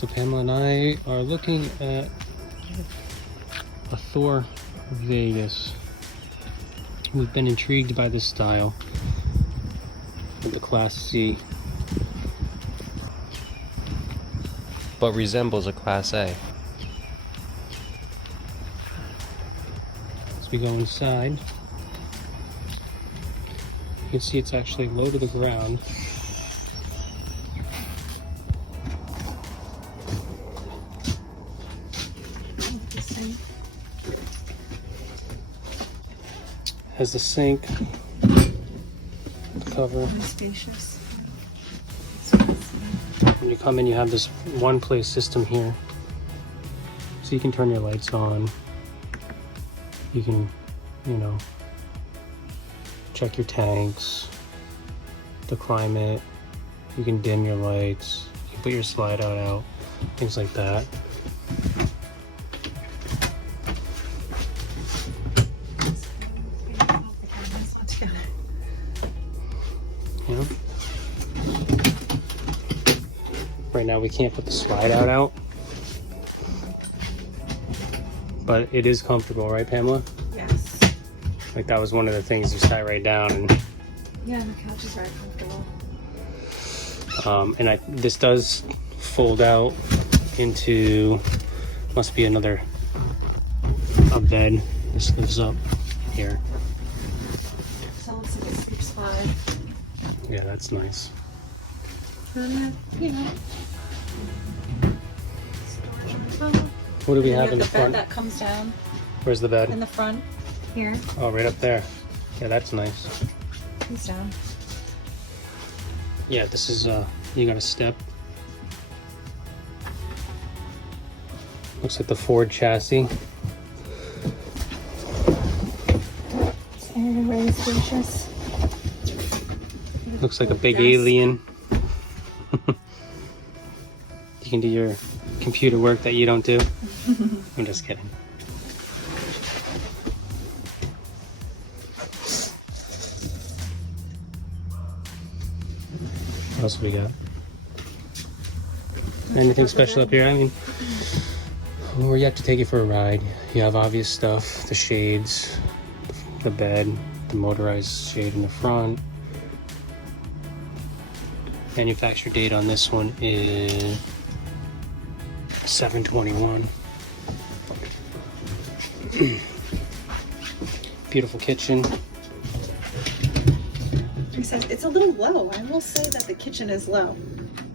So Pamela and I are looking at a Thor Vegas. We've been intrigued by this style with the Class C, but resembles a Class A. As we go inside, you can see it's actually low to the ground. Has the sink, the cover. Spacious. When you come in, you have this one-place system here, so you can turn your lights on. You can, you know, check your tanks, the climate. You can dim your lights. You can put your slide out, things like that. Yeah. Right now we can't put the slide out, but it is comfortable, right, Pamela? Yes. Like that was one of the things you sat right down and. Yeah, the couch is very comfortable. And this does fold out into, must be a bed. This lives up here. So it looks like a sleep spot. Yeah, that's nice. And you know, storage on the top. What do we And have in the bed front? that comes down Where's the bed? in the front here. Oh, right up there. Yeah, that's nice. Comes down. Yeah, this is, you got a step. Looks like the Ford chassis. It's very spacious. Looks like a big alien. You can do your computer work that you don't do. I'm just kidding. What else we got? Anything special up here? I mean, we're yet to take you for a ride. You have obvious stuff, the shades, the bed, the motorized shade in the front. Manufacture date on this one is 7/21. Beautiful kitchen. It's a little low. I will say that the kitchen is low.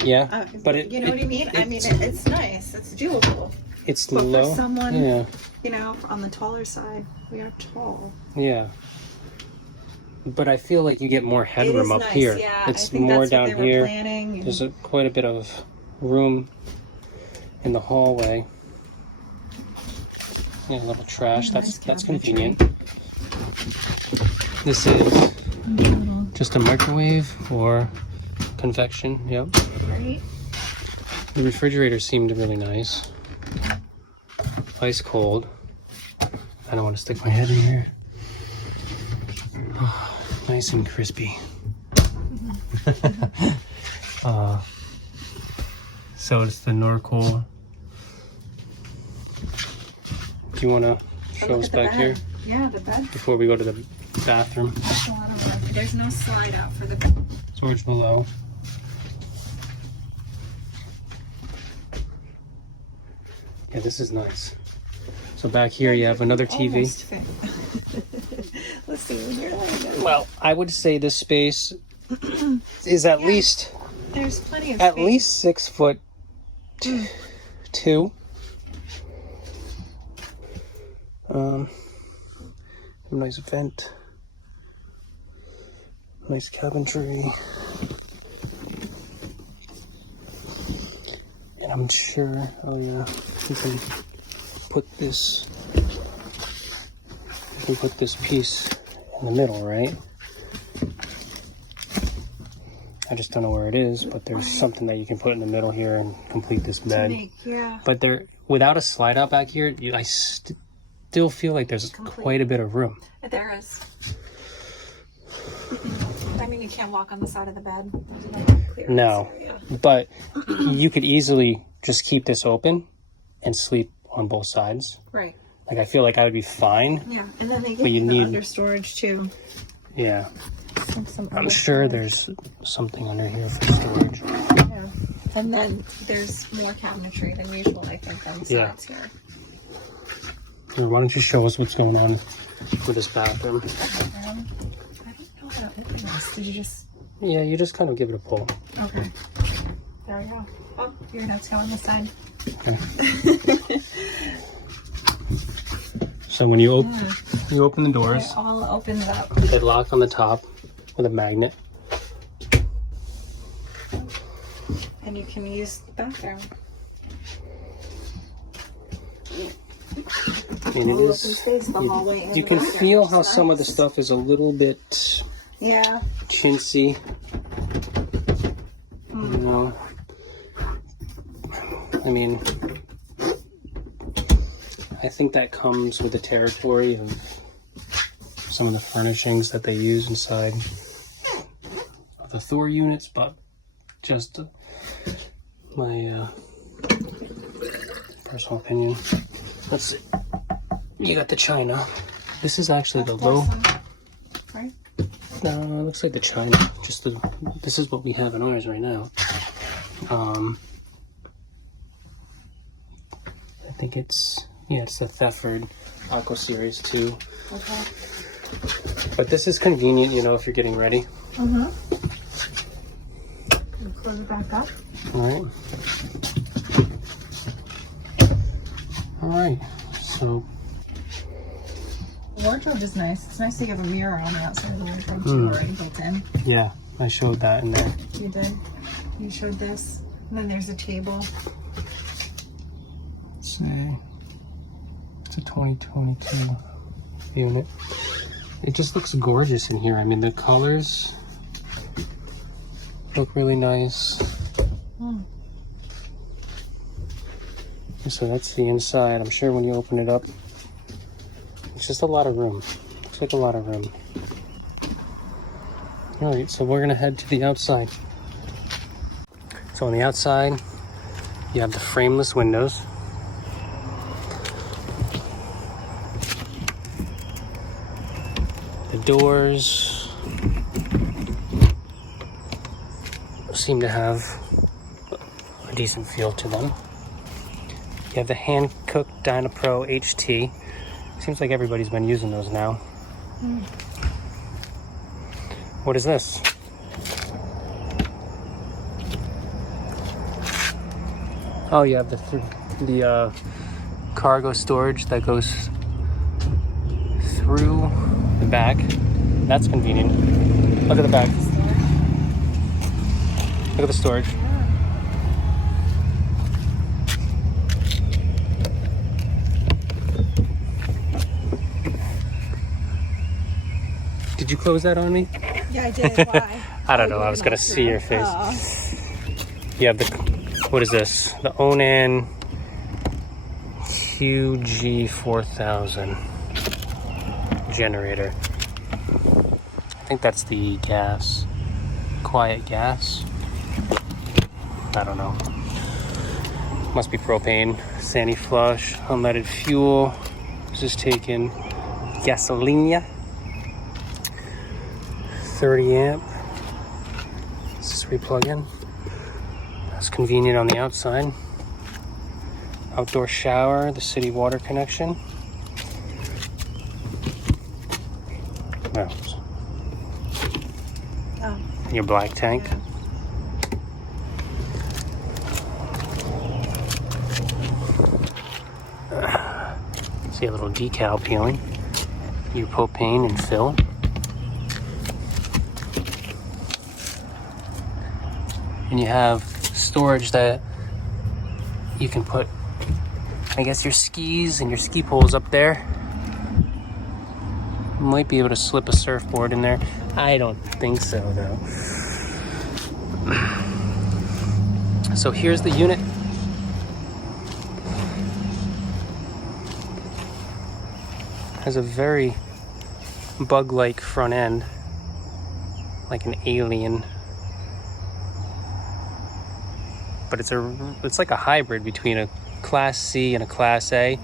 Yeah, but you know what I mean? I mean, it's nice. It's doable. It's but low. For someone, yeah. You know, on the taller side, we are tall. Yeah. But I feel like you get more headroom up nice, here. Yeah. It's I think more that's down what they here. Were planning and... There's quite a bit of room in the hallway. Yeah, a little trash. That's convenient. This is just a microwave or convection. Yep. Right. The refrigerator seemed really nice. Ice cold. I don't want to stick my head in here. Oh, nice and crispy. So it's the Norcoal. Do you want to show us back here? Yeah, the bed. Before we go to the bathroom. There's a lot of room. There's no slide out for the bed. Storage below. Yeah, this is nice. So back here you have another TV. Let's see here. Well, I would say this space is at least there's plenty of at space. least 6'2". Nice vent. Nice cabinetry. And I'm sure, oh yeah, you can put this piece in the middle, right? I just don't know where it is, but there's something that you can put in the middle here and complete this bed. Yeah. But there, without a slide out back here, I still feel like there's quite a bit of room. There is. I mean, you can't walk on the side of the bed. No, but you could easily just keep this open and sleep on both sides. Right. Like, I feel like I would be fine. Yeah, and then they But you get need under storage too. Yeah. Some I'm other sure storage. there's something under here for storage. Yeah. And then there's more cabinetry than usual, I think, on the sides here. Here, why don't you show us what's going on with this bathroom? I don't know how to open this. Did you just... Yeah, you just kind of give it a pull. Okay. There we go. Oh, you're gonna have to go on the side. Okay. So when you open the doors, It all opens up. they lock on the top with a magnet. And you can use the bathroom. And it All is, open space, the hallway and you the can bathroom, feel which how is some of the nice. stuff is a little bit Yeah. chintzy. You know, I mean, I think that comes with the territory of some of the furnishings that they use inside of the Thor units, but just my personal opinion. Let's see. You got the china. This is actually the low. Right? No, it looks like the china. Just the. This is what we have in ours right now. I think it's it's the Thefford Aqua Series 2. Okay. But this is convenient, you know, if you're getting ready. Mm-hmm. Close it back up. All right. So. The wardrobe is nice. It's nice to have a mirror on the outside of the wardrobe too, already built in. Yeah, I showed that in there. You did. You showed this. And then there's a table. It's a 2022 unit. It just looks gorgeous in here. I mean, the colors look really nice. So that's the inside. I'm sure when you open it up, it's just a lot of room. Looks like a lot of room. All right, so we're gonna head to the outside. So on the outside, you have the frameless windows. The doors seem to have a decent feel to them. You have the hand-cooked Dynapro HT. Seems like everybody's been using those now. What is this? Oh, you have the cargo storage that goes through the back. That's convenient. Look at the back. Look at the storage. Did you close that on me? Yeah, I did. Why? I don't know. I was gonna see your face. You have the, what is this? The Onan QG4000 generator. I think that's the gas, quiet gas. I don't know. Must be propane. Sandy flush, unleaded fuel. This is taking gasolina. 30 amp. This is where you plug in. That's convenient on the outside. Outdoor shower, the city water connection. Well, your black tank. See a little decal peeling. Your propane and fill. And you have storage that you can put, I guess, your skis and your ski poles up there. You might be able to slip a surfboard in there. I don't think so, though. So here's the unit. Has a very bug-like front end, like an alien. but it's like a hybrid between a Class C and a Class A,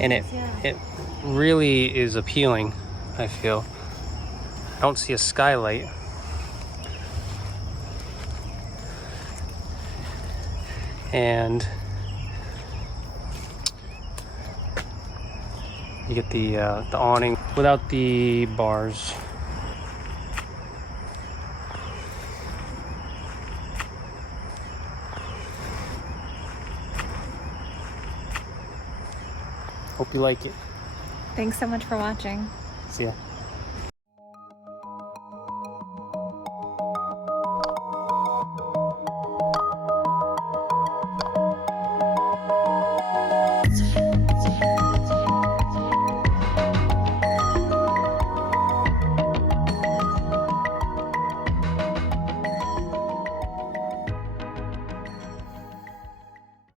and it really is appealing, I feel. I don't see a skylight. And you get the awning without the bars. Hope you like it. Thanks so much for watching. See ya.